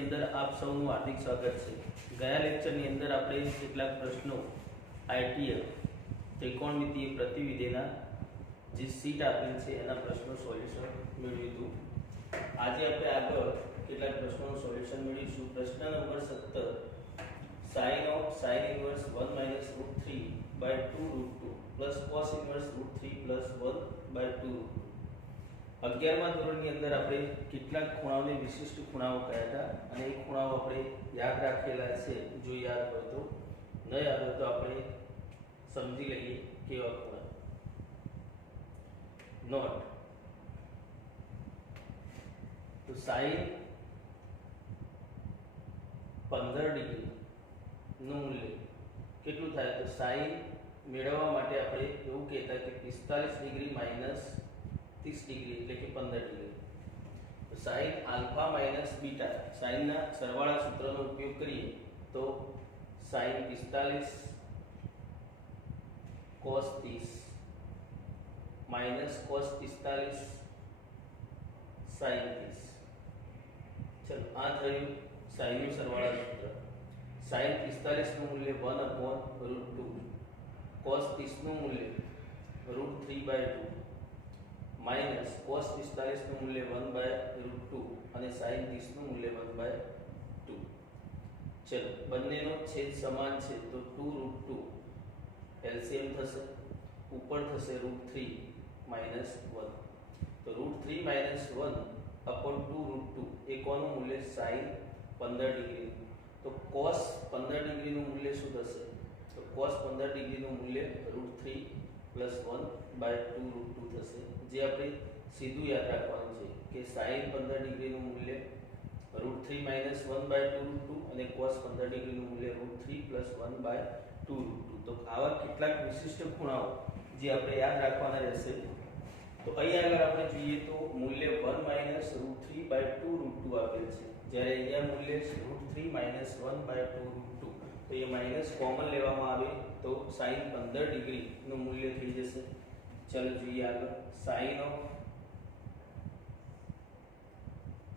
ની અંદર આપ સૌનું હાર્દિક સ્વાગત છે। ગયા લેક્ચરની અંદર આપણે કેટલાક પ્રશ્નો આઈટીએલ ત્રિકોણમિતીય પ્રતિવિધિના જે શીટ આપેલ છે એના પ્રશ્નો સોલ્યુશન મેળવ્યું હતું। આજે આપણે આગળ કેટલાક પ્રશ્નોનું સોલ્યુશન મેળવીશું। પ્રશ્ન number 17 sin of sin inverse 1 minus root 3 by 2 root 2 plus cos inverse root 3 plus 1 by 2 root 2। 11મા ધોરણની અંદર આપણે કેટલાક ખૂણાઓને વિશિષ્ટ ખૂણાઓ કહ્યા હતા અને એ ખૂણાઓ આપણે યાદ રાખેલા છે। જો યાદ હોય તો, ન યાદ હોય તો આપણે સમજી લઈએ કેવા ખૂણા। નોટ તો sin 15 ડિગ્રી નું મૂલ્ય કેટલું થાય? તો sin મેળવવા માટે આપણે એવું કહેતા કે 45 ડિગ્રી માઈનસ 30 ડિગ્રી એટલે કે 15 ડિગ્રી। તો sin alpha minus beta, sin ના સરવાળા સૂત્રનો ઉપયોગ કરીએ તો sin 45 cos 30 minus cos 45 sin 30। ચલો આ થયું sin નું સરવાળા સૂત્ર। sin 45 નું મૂલ્ય 1/√2, cos 30 નું મૂલ્ય √3/2 माइनस cos 45 નું મૂલ્ય 1/√2 અને sin 30 નું મૂલ્ય 1/2। ચલો બંનેનો છેદ સમાન છે તો 2√2 એલસીએમ થશે, ઉપર થશે √3 માઈનસ 1 તો √3 માઈનસ 1 upon 2√2 એ કોનું મૂલ્ય? sin 15 degree. તો cos 15 ડિગ્રી નું મૂલ્ય શું થશે? તો cos 15 ડિગ્રી નું મૂલ્ય √3 plus 1/2√2 થશે। જે આપણે સીધું યાદ રાખવાનું છે કે sin 15 ડિગ્રી નું મૂલ્ય √3 minus 1/2√2 અને cos 15 ડિગ્રી નું મૂલ્ય √3 plus 1/2√2। તો આવા કેટલાક વિશિષ્ટ ખૂણાઓ જે આપણે યાદ રાખવાના રહેશે। તો અહીં આગળ આપણે જોઈએ તો મૂલ્ય 1 minus √3/2√2 આપેલ છે, જ્યારે અહીંયા મૂલ્ય √3 minus 1/2√2। તો એ માઈનસ કોમન લેવામાં આવે તો sin 15 ડિગ્રી નું મૂલ્ય થઈ જશે। ચલો જોઈએ આગળ। sin of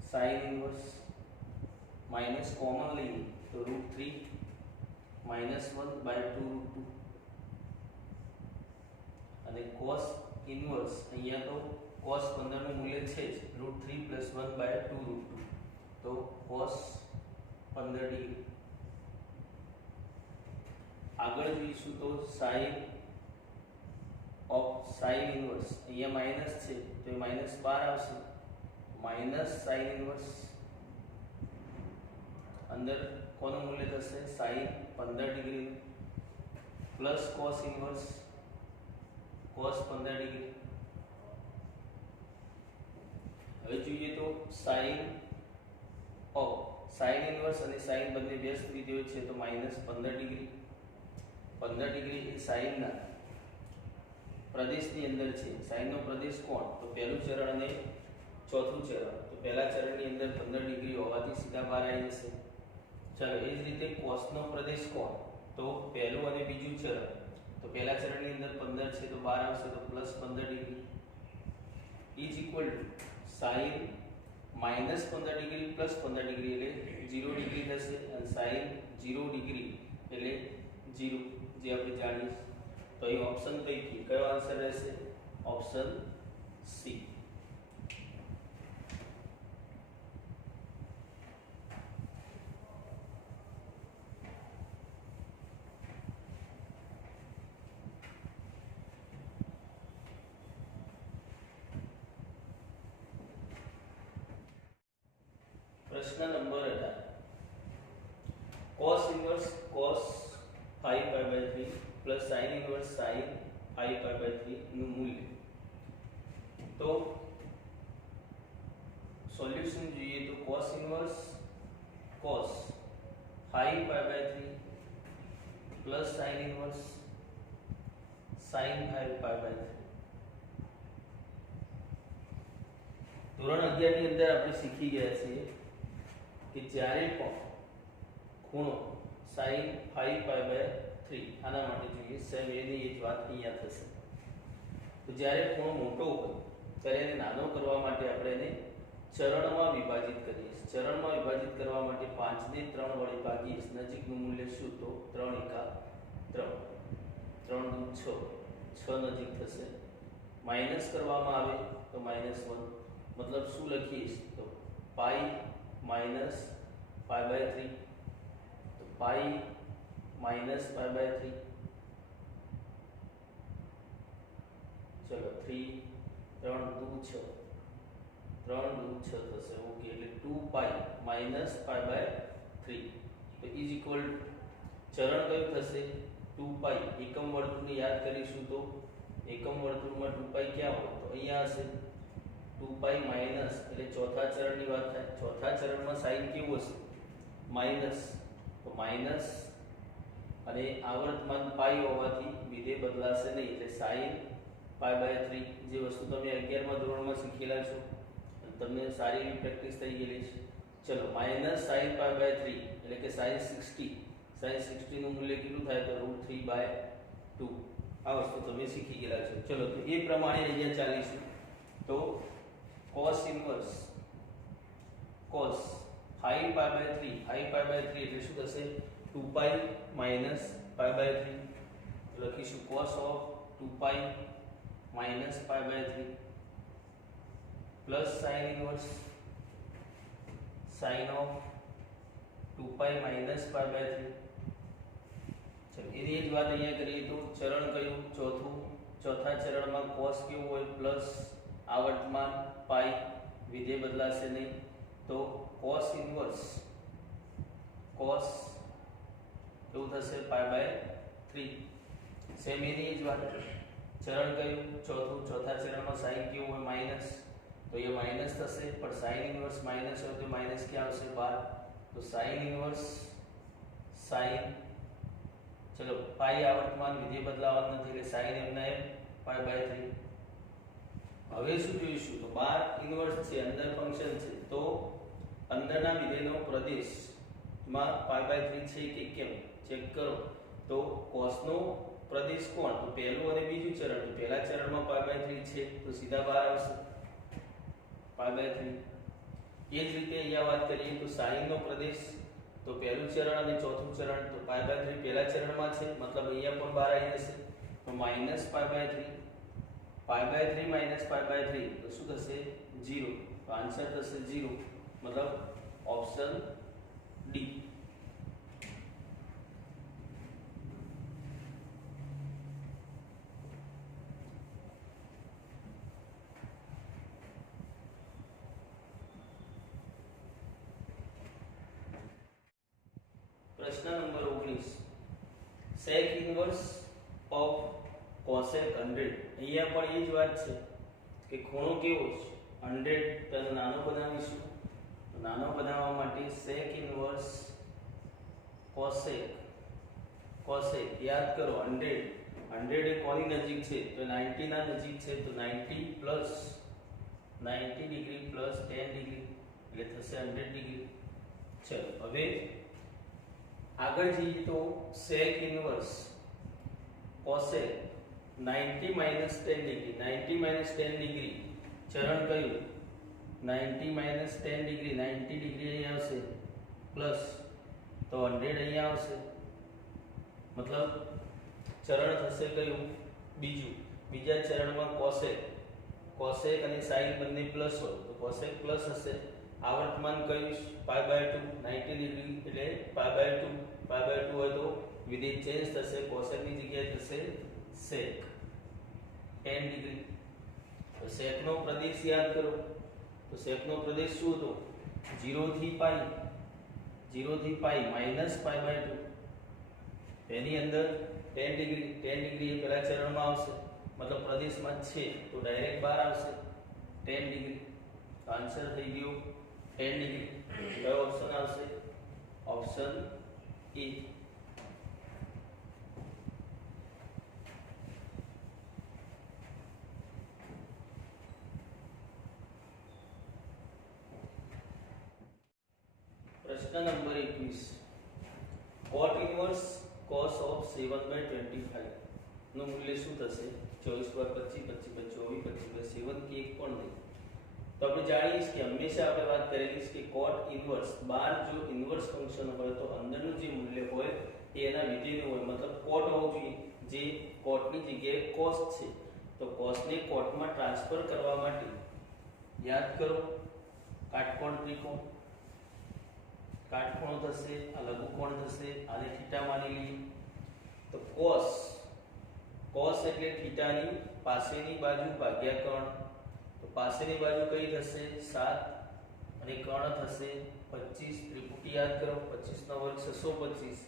sin inverse minus common લઈએ તો √3 minus 1/2√2 અને cos inverse અહીંયા તો cos 15 નું મૂલ્ય છે જ, √3 plus 1/2√2 તો cos 15 ડિગ્રી। આગળ જોઈશું તો sin of sin inverse અહીંયા માઈનસ છે તો એ -12 આવશે, માઈનસ sin inverse અંદર કોનું મૂલ્ય થશે? sin 15 degree plus cos inverse cos 15 degree. હવે જોઈએ તો sin of sin inverse અને sin બંને વ્યસ્ત વિધેયો છે તો -15 ડિગ્રી। 15 ડિગ્રી એ sin ના પ્રદેશની અંદર છે। sin નો પ્રદેશ કોણ? તો પહેલું ચરણ અને ચોથું ચરણ। તો પહેલા ચરણની અંદર 15 ડિગ્રી હોવાથી સીધા બહાર આવી જશે। ચાલો એ જ રીતે cos નો પ્રદેશ કોણ? તો પહેલું અને બીજું ચરણ। તો પહેલા ચરણની અંદર 15 છે તો બહાર આવશે તો +15 degree is equal to sin -15 degree +15 degree એટલે 0 ડિગ્રી થશે અને sin 0 ડિગ્રી એટલે 0, જે આપણે જાણીએ। તો અહીં ઓપ્શન પૈકી કયો આન્સર રહેશે? Option C. प्रश्न number 18 cos inverse cos 5π/3 plus sin inverse sin 5π/3 નું મૂલ્ય। તો સોલ્યુશન જોઈએ તો cos inverse cos 5π/3 plus sin inverse sin 5π/3। ધોરણ 11 ની અંદર આપણે શીખી ગયા છીએ કે જ્યારે પણ ખૂણો sin 5π/3 આના માટે જોઈએ સેમ એની જ વાત અહીંયા થશે। તો જ્યારે ખૂણો મોટો હોય ત્યારે એને નાનો કરવા માટે આપણે એને ચરણમાં વિભાજિત કરીએ. ચરણમાં વિભાજિત કરવા માટે 5 ને 3 વડે ભાગીએ. નજીકનું મૂલ્ય શું? તો 3 એકા 3, 3 દુ 6, 6 નજીક થશે. માઇનસ કરવામાં આવે તો -1, મતલબ શું લખીએ તો પાઈ માઇનસ π/3, તો પાઈ માઇનસ π/3. ચલો 3, 3 દુ 6, 3 દુ 6 થશે. ઓકે, એટલે 2 પાઈ માઇનસ π/3 તો ઇઝ ઇક્વલ ચરણ કયું થશે? 2 પાઈ. એકમ વર્તુળને યાદ કરીશું તો એકમ વર્તુળમાં 2 પાઈ ક્યાં હોય? તો અહીંયા હશે. 2 પાઈ માઇનસ એટલે ચોથા ચરણની વાત થાય. ચોથા ચરણમાં સાઇન કેવું હશે? માઇનસ. તો માઇનસ અને આવર્તમાન પાઈ હોવાથી વિધેય બદલાશે નહીં, એટલે સાઇન π/3. જે વસ્તુ તમે 11મા ધોરણમાં શીખેલા છો અને તમને સારી એવી પ્રેક્ટિસ થઈ ગયેલી છે. ચલો, માઇનસ સાઇન π/3 એટલે કે સાઇન 60. સાઇન 60 નું મૂલ્ય કેટલું થાય? તો √3/2. આ વસ્તુ તમે શીખી ગયેલા છો. ચલો, તો એ પ્રમાણે અહીંયા ચાલીશું. તો cos inverse cos sin π/3, sin π/3 એટલે શું થશે? 2 પાઈ માઇનસ π/3. લખીશું cos of 2 pi minus π/3 plus sin inverse sin of 2 pi minus π/3. ચલો, એની જ વાત અહીંયા કરીએ તો ચરણ કયું? ચોથું. ચોથા ચરણમાં cos કેવું હોય? પ્લસ આવર્તમાન પાઈ, વિધેય બદલાશે નહીં, તો cos ઇન્વર્સ cos કેવું થશે? π/3. સેમ એની જ વાત. ચરણ કયું? ચોથું. ચોથા ચરણમાં sin કેવું હોય? માઇનસ, તો એ માઇનસ થશે, પણ sin ઇન્વર્સ માઇનસ હોય તો માઇનસ ક્યાં આવશે? 12. તો sin ઇન્વર્સ sin, ચલો પાઈ આવર્તમાન વિધેય બદલાવાનું નથી એટલે sin એમના એમ π/3. હવે શું જોઈશું? તો 12 ઇન્વર્સ છે, અંદર ફંક્શન છે, તો અંદરના વિધેયનો પ્રદેશમાં π/3 છે કે કેમ ચેક કરો. તો cos નો પ્રદેશ કોણ? તો પહેલું અને બીજું ચરણ. તો પહેલા ચરણમાં π/3 છે, તો સીધા 12 આવશે π/3. એ જ રીતે અહીંયા વાત કરીએ તો sin નો પ્રદેશ, તો પહેલું ચરણ અને ચોથું ચરણ, તો π/3 પહેલા ચરણમાં છે, મતલબ અહીંયા પણ 12 આવી જશે. તો માઇનસ π/3, π/3 માઇનસ π/3 તો શું થશે? 0. તો આન્સર થશે 0, મતલબ ઓપ્શન ડી. પ્રશ્ન number 19, sec inverse of cosec 100. અહીંયા પણ એ જ વાત છે કે ખૂણો કેવો છે? 100. તો નાનો બનાવીશું. નાનો બનાવવા માટે sec ઇન્વર્સ cosec યાદ કરો. 100 એ કોની નજીક છે? તો 90 ના નજીક છે, તો 90 પ્લસ 90 ડિગ્રી પ્લસ 10 ડિગ્રી એટલે થશે 100 ડિગ્રી. ચલો, હવે આગળ જઈએ તો sec inverse cosec 90 minus 10 degree. 90 minus 10 degree ચરણ કયું? 90 minus 10 ડિગ્રી, 90 ડિગ્રી અહીંયા આવશે, પ્લસ તો 100 અહીંયા આવશે, મતલબ ચરણ થશે કયું? બીજું. બીજા ચરણમાં cosec અને sin બંને પ્લસ હોય તો cosec પ્લસ હશે. આવર્તમાન કયું? π/2, 90 ડિગ્રી એટલે π/2 હોય તો વિધેય ચેન્જ થશે, cosec ની જગ્યાએ થશે sec 10 ડિગ્રી. તો sec નો પ્રદેશ યાદ કરો. તો sec નો પ્રદેશ શું હતો? 0 થી પાઈ માઇનસ π/2. તેની અંદર 10 ડિગ્રી એ પહેલા ચરણમાં આવશે, મતલબ પ્રદેશમાં છે, તો ડાયરેક્ટ બહાર આવશે 10 ડિગ્રી. આન્સર થઈ ગયો 10 ડિગ્રી. કયો ઓપ્શન આવશે? Option A. પ્રશ્ન number 21, cot inverse cos of 7/25 નું મૂલ્ય શું થશે? 24/25, 25/24, 25/7 કે એક પણ નહીં. તો तो આપણે જાણીએ છીએ કે હંમેશા આપણે વાત કરેલી છે કે cot ઇન્વર્સ બાર જો ઇન્વર્સ ફંક્શન હોય તો અંદરનું જે મૂલ્ય હોય એ એના વિધેયનું હોય મતલબ cot હોવું જોઈએ જે cot ની જગ્યાએ cos છે તો cos ને cot માં ટ્રાન્સફર કરવા માટે યાદ કરો કાટકોણ ત્રિકોણ કાટખૂણો થશે આ લઘુકોણ થશે આને થીટા માની લઈએ તો cos એટલે થીટાની પાસેની બાજુ ભાગ્યા કર્ણ તો પાસેની બાજુ કઈ થશે 7 અને કર્ણ થશે 25 ત્રિપુટી યાદ કરો 25 નો વર્ગ 625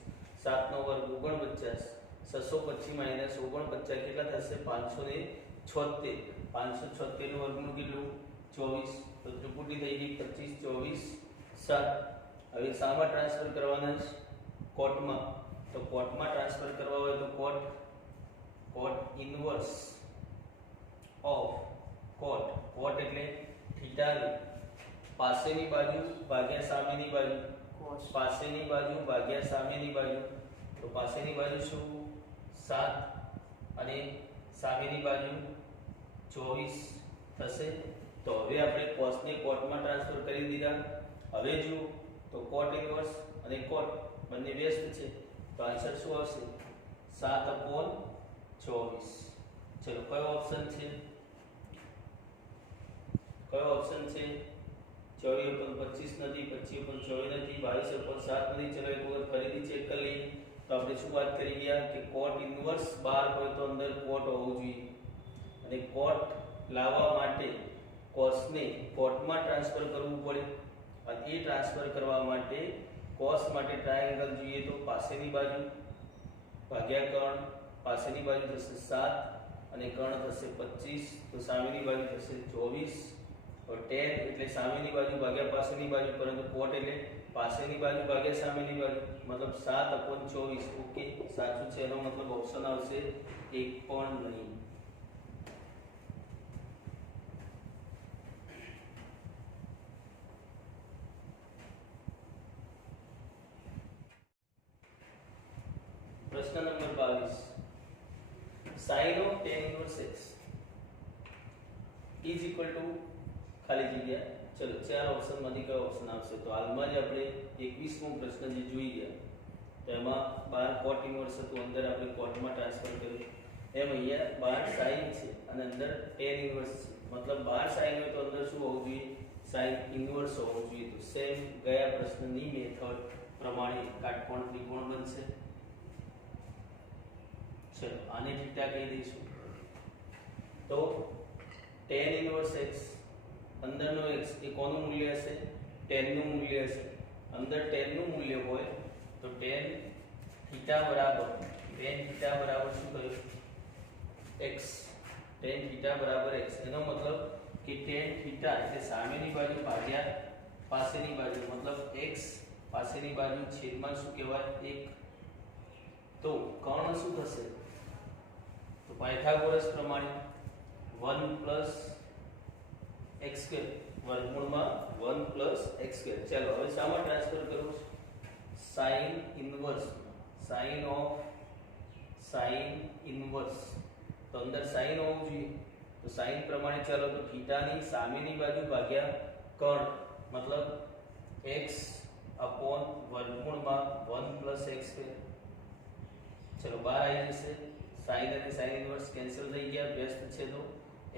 7 નો વર્ગ 49 625 માઈનસ 49 કેટલા થશે 576 576 નું વર્ગમૂળ કેટલું 24 તો ત્રિપુટી થઈ ગઈ 25 24 7 હવે સામા ટ્રાન્સફર કરવાના છે કોટમાં તો કોટમાં ટ્રાન્સફર કરવા હોય તો કોટ ઇન્વર્સ ઓફ કોટ એટલે થીટાની પાસેની બાજુ ભાગ્યા સામેની બાજુ પાસેની બાજુ ભાગ્યા સામેની બાજુ તો પાસેની બાજુ શું 7 અને સામેની બાજુ 24 થશે તો હવે આપણે cos ને કોટમાં ટ્રાન્સફર કરી દીધા હવે જો તો cot ઇન્વર્સ અને cot બંને વ્યસ્ત છે તો આન્સર શું આવશે 7/24 ચલો કયો ઓપ્શન છે 24/25 નથી 25/24 નથી 22/7 નથી ચલો એક વખત ફરીથી ચેક કરી લઈએ તો આપણે શું વાત કરી ગયા કે cot ઇન્વર્સ બાર હોય તો અંદર cot હોવું જોઈએ અને cot લાવવા માટે cos ને cot માં ટ્રાન્સફર કરવું પડે અને એ ટ્રાન્સફર કરવા માટે cos માટે ટ્રાયેંગલ જોઈએ તો પાસેની બાજુ ભાગ્યા કર્ણ પાસેની બાજુ થશે 7 અને કર્ણ થશે 25 તો સામેની બાજુ થશે 24 और tan એટલે સામેની બાજુ ભાગ્યા પાસેની બાજુ પરંતુ cot એટલે પાસેની બાજુ ભાગ્યા સામેની બાજુ મતલબ 7/24 ઓકે સાચું છે એનો મતલબ ઓપ્શન આવશે 1 પણ નહીં प्रश्न number 22 sin of tan inverse x is equal to ખાલી જગ્યા ચલો ચાર ઓપ્શન માંથી કયો ઓપ્શન આવશે તો હાલમાં જ આપણે 21મો પ્રશ્ન જે જોઈ ગયા તો એમાં બહાર cot ઇન્વર્સ હતું અંદર આપણે cot માં ટ્રાન્સફર કર્યું એમ અહીંયા બહાર sin છે અને અંદર tan ઇન્વર્સ છે મતલબ બહાર sin હોય તો અંદર શું હોવું જોઈએ sin ઇન્વર્સ હોવું જોઈએ તો સેમ ગયા પ્રશ્નની મેથડ પ્રમાણે કાટકોણ ત્રિકોણ બનશે चलो आने थीटा कही दईशु तो tan इनवर्स x अंदर नो x એ કોનું મૂલ્ય હશે tan નું મૂલ્ય હશે અંદર tan નું મૂલ્ય હોય તો tan થીટા બરાબર શું થયું x tan થીટા બરાબર x એનો મતલબ કે tan થીટા એટલે સામેની બાજુ ભાગ્યા પાસેની બાજુ मतलब x પાસેની બાજુ છેદમાં શું કહેવાય 1 તો કર્ણ શું થશે तो पाइथागोरस प्रमाणे 1 प्लस x स्क्वायर वर्गमूल में 1 प्लस x स्क्वायर चलो હવે સામા ટ્રાન્સફર કરું sin इनवर्स तो अंदर sin હોવું જોઈએ तो sin પ્રમાણે ચાલો તો થીટાની સામેની બાજુ ભાગ્યા કર્ણ मतलब x अपॉन वर्गमूल में 1 प्लस x स्क्वायर चलो बाहर आई जैसे sin અને sin इनवर्स कैंसिल થઈ ગયા વ્યસ્ત છે તો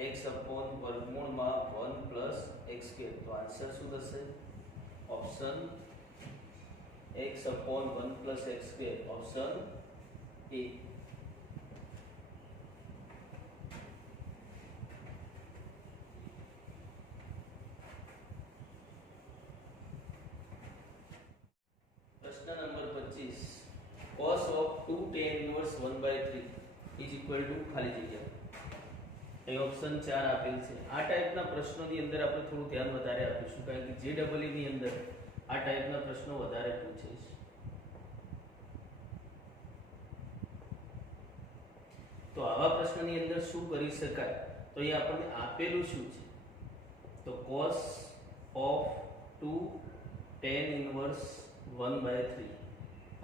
x अपॉन वर्गमूल में 1 प्लस x स्क्वायर तो आंसर શું થશે option x upon 1 plus x square option A प्रश्न number 25 cos of 2 tan inverse 1/3 is equal to ખાલી જગ્યા એ ઓપ્શન 4 આપેલ છે આ ટાઈપના પ્રશ્નોની અંદર આપણે થોડું ધ્યાન વધારે આપીશું કારણ કે JEE ની અંદર આ ટાઈપના પ્રશ્નો વધારે પૂછે છે તો આવા પ્રશ્નની અંદર શું કરી શકાય તો એ આપણને આપેલું શું છે તો cos of 2 tan inverse 1/3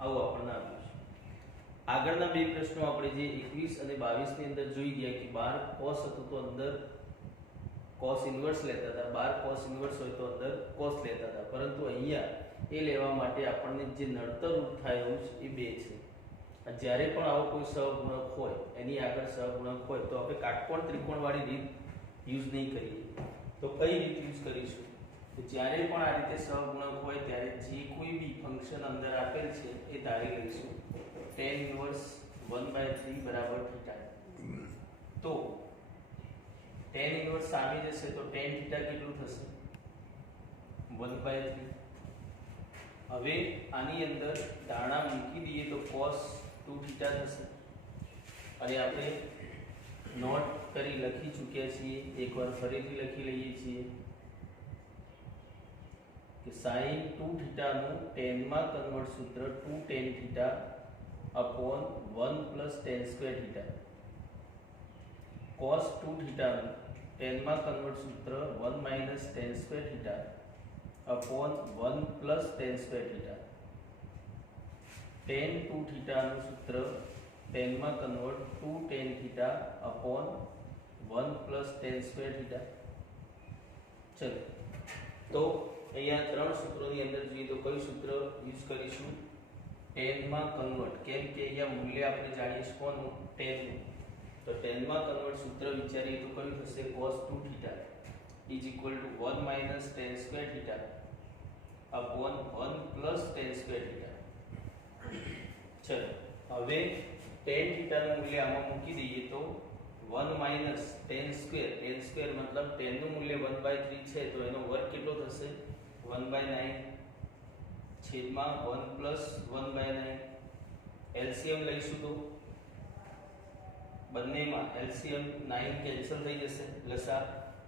આવું આપણને આપ્યું છે આગળના બે પ્રશ્નો આપણે જે 21 અને 22 ની અંદર જોઈ ગયા કે બહાર cos હતો તો અંદર કોસ ઇન્વર્સ લેતા હતા, બાર કોસ ઇન્વર્સ હોય તો અંદર કોસ લેતા હતા, પરંતુ અહીંયા એ લેવા માટે આપણને જે નડતર રૂપ થાય એવું છે એ 2 છે. જ્યારે પણ આવો કોઈ સહગુણક હોય, એની આગળ સહગુણક હોય તો આપણે કાટકોણ ત્રિકોણવાળી રીત યુઝ નહીં કરીએ. તો કઈ રીત યુઝ કરીશું? તો જ્યારે પણ આ રીતે સહગુણક હોય ત્યારે જે કોઈ બી ફંક્શન અંદર આપેલ છે એ ધારી લઈશું tan ઇન્વર્સ 1/3 બરાબર થીટા. તો tan ઇન્વર્સ સામે જશે તો tan થીટા કેટલું થશે? 1/3. હવે આની અંદર ધારણા મૂકી દઈએ તો cos 2 થીટા થશે. અને આપણે નોટ કરી લખી ચૂક્યા છીએ, એકવાર ફરીથી લખી લઈએ છીએ કે sin 2 થીટાનું tan માં કન્વર્ટ સૂત્ર 2 tan theta upon 1 plus tan square theta. cos 2 થીટાનું tan માં કન્વર્ટ સૂત્ર 1 minus tan square theta upon 1 plus tan square theta. tan 2 થીટાનું સૂત્ર tan માં convert 2 tan theta upon 1 plus tan square theta. ચલો, તો અહીંયા ત્રણ સૂત્રોની અંદર જોઈએ તો કયું સૂત્ર યુઝ કરીશું? tan માં કન્વર્ટ, કેમ કે અહીંયા મૂલ્ય આપણે જાણીએ છીએ કોનું? tan નું. તો tan માં કન્વર્ટ સૂત્ર વિચારીએ તો કયું થશે? cos 2 theta is equal to 1 minus tan square theta upon 1 plus tan square theta. ચલો, હવે tan theta નું મૂલ્ય આમાં મૂકી દઈએ તો 1 minus tan square મતલબ tan નું મૂલ્ય 1/3 છે તો એનો વર્ગ કેટલો થશે? 1/9 છેદમાં 1 plus 1/9. એલસીએમ લઈશું તો બંનેમાં એલસીએમ 9 કેન્સલ થઈ જશે, લસા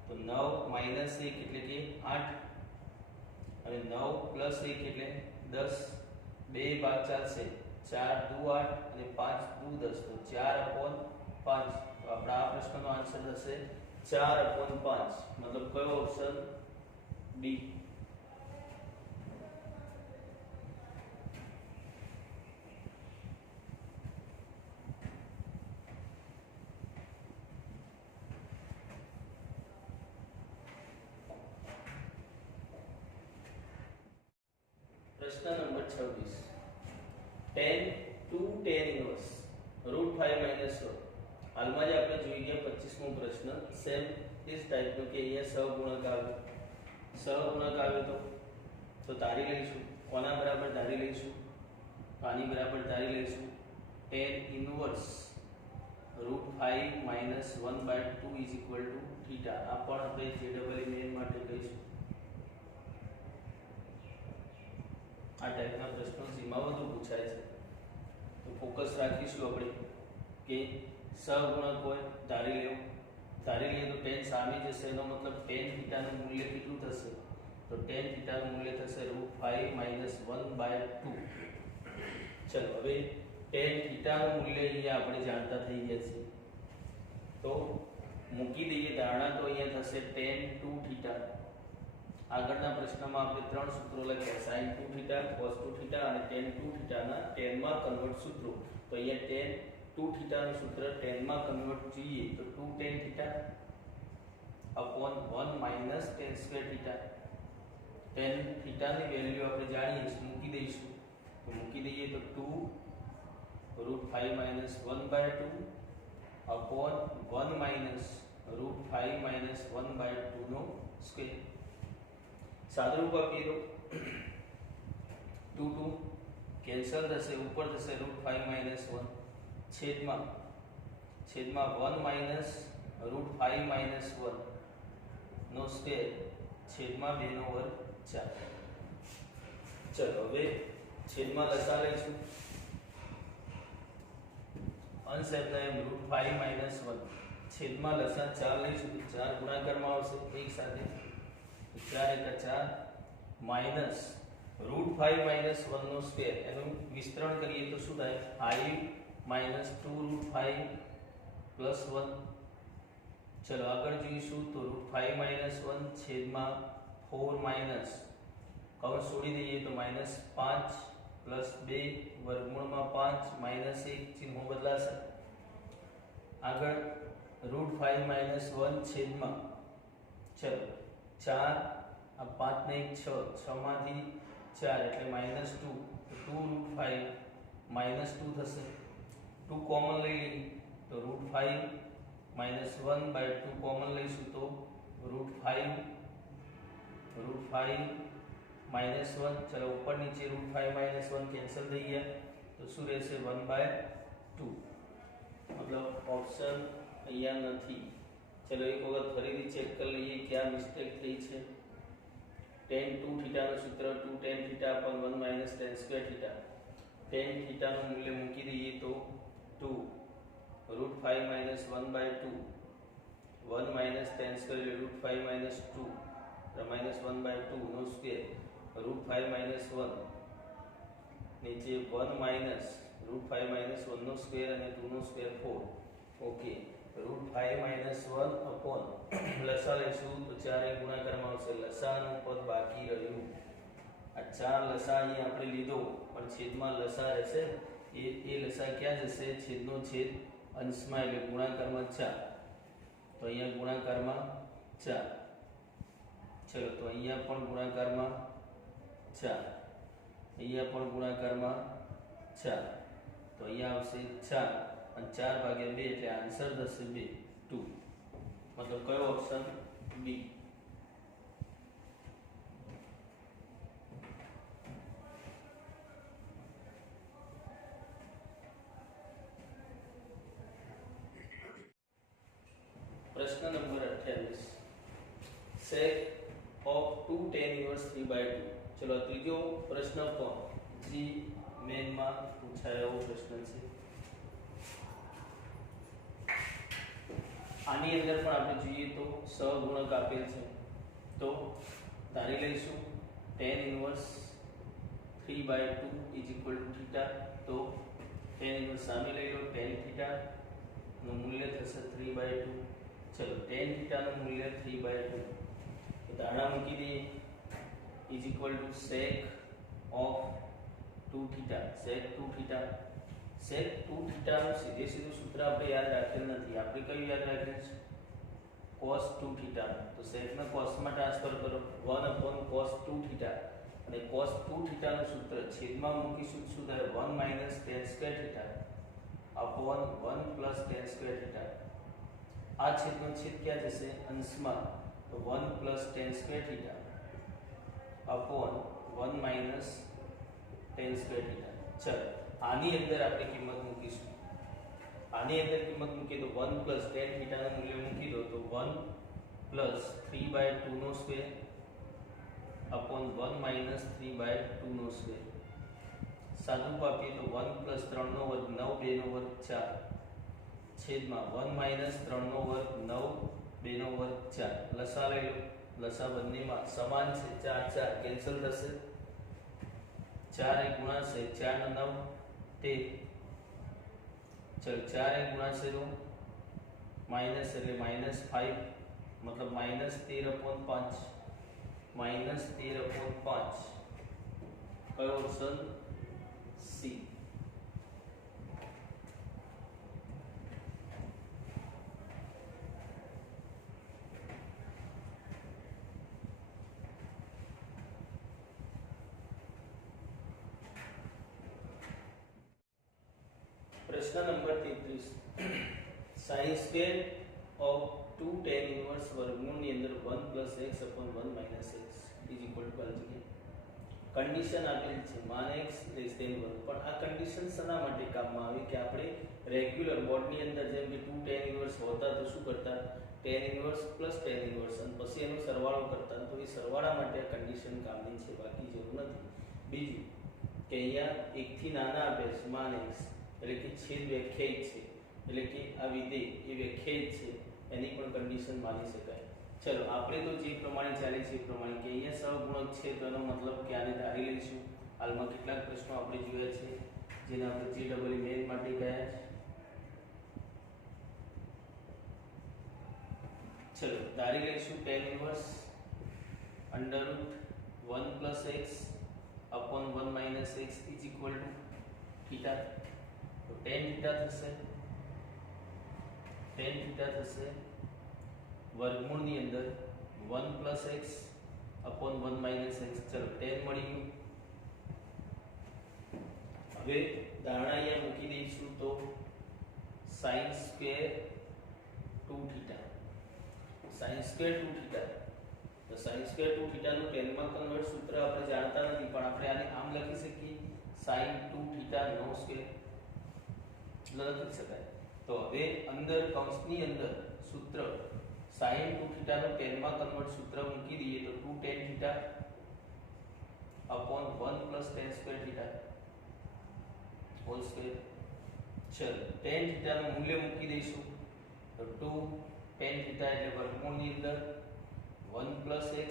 તો 9 minus 1 એટલે કે 8 અને 9 plus 1 એટલે 10. 2 ભાગ ચાલશે, 4 દુ 8 અને 5 દુ 10 તો 4/5. તો આપણા આ પ્રશ્નનો આન્સર થશે 4/5. મતલબ કયો ઓપ્શન? ડી. प्रश्न नंबर 26. tan 2 tan inverse √5 - 100. હાલમાં જ આપણે જોઈ ગયા 25મો પ્રશ્ન સેમ ઇસ ટાઈપનો કે અહીંયા સહગુણક આવ્યો તો ધારી લઈશું કોના બરાબર ધારી લઈશું? આની બરાબર ધારી લઈશું tan inverse √5 - 1/2 is equal to theta. આ પણ આપણે JEE માટે કહીશું. આ ટાઈપના પ્રશ્નો સીમા વધુ પૂછાય છે તો ફોકસ રાખીશું આપણે કે સહગુણક હોય ધારી લઈએ તો tan સામે જશે એનો મતલબ tan થીટાનું મૂલ્ય કેટલું થશે? તો tan થીટાનું મૂલ્ય થશે √5 - 1/2. ચલો, હવે tan થીટાનું મૂલ્ય અહીંયા આપણે જાણતા થઈ ગયા છે તો મૂકી દઈએ ધારણા તો અહીંયા થશે tan 2 થીટા. આગળના પ્રશ્નમાં આપણે ત્રણ સૂત્રો લખ્યા sin 2 થીટા, cos 2 થીટા અને tan 2 થીટાના tan માં કન્વર્ટ સૂત્રો. તો અહીંયા tan 2 થીટાનું સૂત્ર tan માં કન્વર્ટ જોઈએ તો 2 tan theta upon 1 minus tan square theta. tan થીટાની વેલ્યુ આપણે જાણીએ છીએ, મૂકી દઈશું તો મૂકી દઈએ તો 2 √5 - 1/2 upon 1 minus √5 - 1/2 નો સ્ક્વેર. સાદુરૂપ આપીએ તો 2 2 કેન્સલ થશે, ઉપર થશે √5 - 1 છેદમાં 1 minus √5 - 1 નો સ્ક્વેર છેદમાં 2 નો વર્ગ 4. ચલો, હવે છેદમાં લસા લઈશું. અંશ એમ √5 - 1 છેદમાં લસા 4 લઈશું તો 4 ગુણાકારમાં આવશે એક સાથે 4 * 4 માઈનસ √5 - 1 નો સ્ક્વેર એનું વિસ્તરણ કરીએ તો શું થાય? 5 - 2 √5 + 1. ચલો, આગળ જોઈશું તો √5 - 1 છેદમાં 4 માઈનસ કૌંસ છોડી દઈએ તો -5 + 2 વર્ગમૂળમાં 5 -1 ચિહ્નો બદલાશે. આગળ √5 - 1 છેદમાં चलो 4 अब 5 ने 1 6 6 मांथी 4 એટલે -2 તો 2√5 -2 થશે 2 કોમન લઈ લઈએ તો √5 -1/2 કોમન લઈશું તો √5 -1 चलो ऊपर नीचे √5 -1 कैंसिल થઈ ગયા તો શું રહેશે 1/2 मतलब ऑप्शन અહીંયા નથી चलो एक वक्त फरीથી चेक कर लिए क्या मिस्टेक થઈ છે tan 2 थीटा નું सूत्र 2 tan थीटा अपन 1 minus tan square theta tan theta નું મૂલ્ય મૂકી દઈએ તો 2 √5 -1/2 1 माइनस tan स्क्वायर √5 -2 -1/2 નો સ્ક્વેર √5 -1 નીચે 1 માઇનસ √5 -1 નો સ્ક્વેર અને 2 નો સ્ક્વેર 4 ઓકે √5 -1 अपॉन લસા લેશું તો 4 એ ગુણાકારમાં આવશે લસાનું પદ બાકી રહ્યું આ 4 લસા અહીં આપણે લીધો પણ છેદમાં લસા રહેશે એ લસા ક્યાં જશે છેદનો છેદ અંશમાં એટલે ગુણાકારમાં 4 તો અહીંયા ગુણાકારમાં 4 चलो तो अहिया पण गुणाकार में 4 अहिया पण गुणाकार में 4 तो अहिया आवशे 4 અને 4 ભાગ્યા 2 એટલે આન્સર થશે 2 2 मतलब કયો ઓપ્શન બી प्रश्न number 28 sec of 2 tan inverse 3/2 चलो ત્રીજો પ્રશ્ન પણ जी મેન માં પૂછાયો પ્રશ્ન છે આની અંદર પણ આપણે જોઈએ તો સહગુણક આપેલ છે તો ધારી લઈશું tan inverse 3/2 θ તો tan inverse સામે લઈ લો tan θ નું મૂલ્ય થશે 3/2 चलो tan θ નું મૂલ્ય 3/2 धारणा मूकी दी sec of 2 theta sec 2 theta sec 2 theta નું સીધે સીધું સૂત્ર આપણે યાદ રાખેલ નથી આપણે કયું યાદ રાખેલ છે cos 2 थीटा તો sec ને cos માં ટ્રાન્સફર કરો 1 cos 2 थीटा અને cos 2 थीटा નું સૂત્ર છેદમાં મૂકીશું શું થાય 1 tan square theta upon 1 tan square theta આ છેદનો છેદ ક્યાં જશે અંશમાં तो 1 tan square theta upon 1 tan square theta चल आनी अंदर आपने कीमत मूकीशु आनी अंदर कीमत मूकी तो 1 tan theta નું મૂલ્ય મૂકી દો તો 1 3/2 નો સ્ક્વેર upon 1 3/2 નો સ્ક્વેર સાદું આપીએ તો 1 3 નો વર્ગ 9 2 નો વર્ગ 4 છેદમાં 1 3 નો વર્ગ 9 2 નો વર્ગ 4 લસા લઈ લો લસા બંનેમાં સમાન છે 4 4 કેન્સલ થશે 4 એ ગુણાશે 4 નો 9 13 ચલ 4 એ ગુણાશે નો માઈનસ એટલે -5 मतलब -13/5 -13/5 કયો ઓપ્શન સી प्रश्न number 33 sin square of 2 tan inverse वर्गमूल ની અંદર 1 + x / 1 - x = कंडीशन આપેલ છે मान x < 1 પણ આ कंडीशन શના માટે કામમાં આવે કે આપણે રેગ્યુલર બોર્ડ ની અંદર જેમ કે 2 tan inverse હોતા તો શું કરતા tan inverse + tan inverse અને પછી એનો સરવાળો કરતા તો એ સરવાળા માટે આ कंडीशन કામની છે બાકી જરૂર નથી બીજું કે અહીંયા 1 થી નાના આપે છે मान x એટલે કે છેદ વ્યાખ્યાયિત છે એટલે કે આ વિધેય એ વ્યાખ્યાયિત છે એની પણ કન્ડિશન માની શકાય ચલો આપણે તો જે પ્રમાણે ચાલે છે એ પ્રમાણે કે અહીંયા સહગુણક છે તો એનો મતલબ કે આને ધારી લઈશું હાલમાં કેટલાક પ્રશ્નો આપણે જોયા છે જેને આપણે GEE મેન માટે ગયા છે ચલો ધારી લઈશું tan inverse √1 + x upon 1 - x = θ तो tan थीटा થશે વર્ગમૂળ ની અંદર 1 plus x upon 1 minus x. ચલો 10 મળી ગયું. હવે ધારણા અહીંયા મૂકી દઈશું તો sin square 2 theta. sin square 2 theta તો sin સ્ક્વેર 2 થીટા નું 10 માં કન્વર્ટ સૂત્ર આપણે જાણતા નથી, પણ આપણે આને આમ લખી શકીએ sin 2 થીટા નો સ્ક્વેર લખી શકાય. તો હવે અંદર કૌંસની અંદર સૂત્ર sin 2 થીટા નું 10 માં કન્વર્ટ સૂત્ર મૂકી દઈએ તો 2 tan theta upon 1 plus tan square theta whole square. ચલો tan થીટા નું મૂલ્ય મૂકી દઈશું તો 2 tan થીટા એટલે વર્ગમૂળની અંદર 1 plus x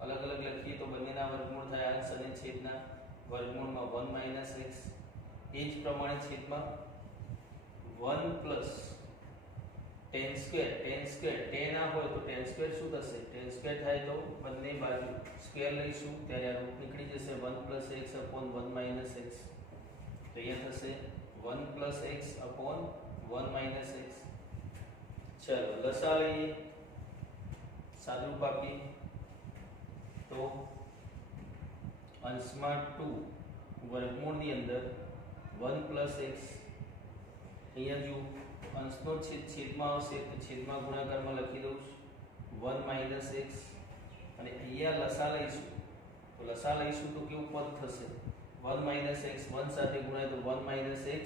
અલગ અલગ લખીએ તો બંનેના વર્ગમૂળ થાય અંશ અને છેદના વર્ગમૂળમાં 1 minus x. એ જ પ્રમાણે છેદમાં 1 plus tan square tan આ હોય તો tan square શું થશે? tan square થાય તો બંને બાજુ સ્ક્વેર લઈશું ત્યારે આ રૂટ નીકળી જશે 1 plus x upon 1 minus x. તો અહીંયા થશે 1 plus x upon 1 minus x. ચલો લસા લઈએ, સાદુરૂપ આપીએ તો અંશમાં 2 વર્ગમૂળની અંદર 1 plus x. અહીંયા જો અંશનો છેદમાં આવશે તો છેદમાં ગુણાકારમાં લખી દઉં 1 minus x. અને અહીંયા લસા લઈશું તો કેવું પદ થશે? 1 minus x 1 સાથે ગુણાય તો 1 minus x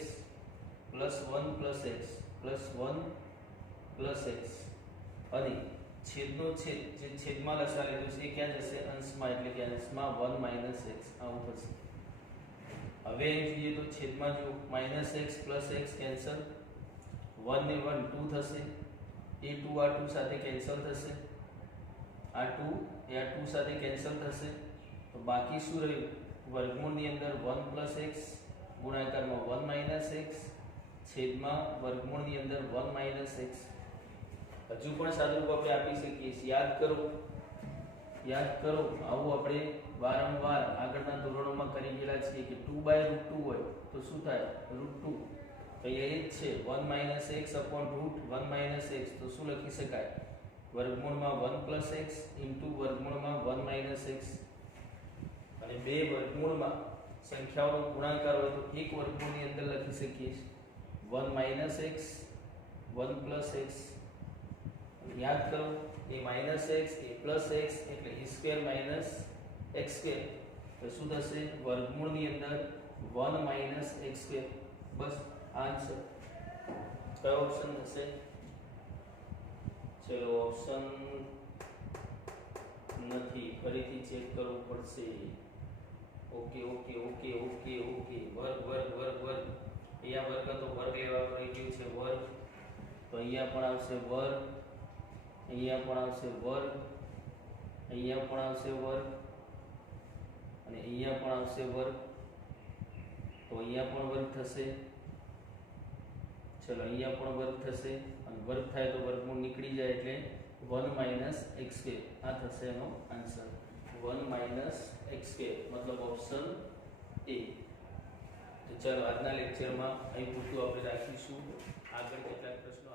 plus 1 plus x plus 1 plus x. અને છેદનો છેદ જે છેદમાં લસા લીધું છે એ ક્યાં જશે? અંશમાં, એટલે કે અંશમાં 1 minus x આવું થશે. હવે એમ જોઈએ તો છેદમાં જો minus x plus x cancel, 1 ને 1 2 થશે, એ 2 આ 2 સાથે કેન્સલ થશે, આ 2 એ આ 2 સાથે કેન્સલ થશે. તો બાકી શું રહ્યું? વર્ગમૂળની અંદર 1 plus x ગુણાકારમાં 1 minus x છેદમાં વર્ગમૂળની અંદર 1 minus x. હજુ પણ સાદુરૂપ આપણે આપી શકીએ છીએ. યાદ કરો આવું આપણે વારંવાર આગળના ધોરણોમાં કરી ગયેલા છીએ કે 2/√2 હોય તો શું થાય? √2. તો એ જ છે 1 minus x upon √1 minus x. તો શું લખી શકાય? વર્ગમૂળમાં 1 plus x into વર્ગમૂળમાં 1 minus x. અને બે વર્ગમૂળમાં સંખ્યાઓનો ગુણાકાર હોય તો એક વર્ગમૂળની અંદર લખી શકીએ 1 minus x 1 plus x. યાદ કરો એ minus x એ plus x એટલે e square minus x square. તો શું થશે? વર્ગમૂળની અંદર 1 minus x square. બસ આન્સર. કયો ઓપ્શન થશે? ચલો ઓપ્શન નથી, ફરીથી ચેક કરવું પડશે. ઓકે વર્ગ અહીંયા વર્ગ તો વર્ગ લેવાનું રહી ગયું છે વર્ગ. તો અહીંયા પણ આવશે વર્ગ, અહીંયા પણ આવશે વર્ગ, અહીંયા પણ આવશે વર્ગ અને અહીંયા પણ આવશે વર્ગ. તો અહીંયા પણ વર્ગ થશે. ચલો અહીંયા પણ વર્ગ થશે અને વર્ગ થાય તો વર્ગમૂળ નીકળી જાય એટલે 1 minus x square. આ થશે એનો આન્સર 1 minus x square, મતલબ ઓપ્શન એ. તો ચાલો આજના લેક્ચરમાં અહીં પૂરતું આપણે રાખીશું. આગળ કેટલાક પ્રશ્નો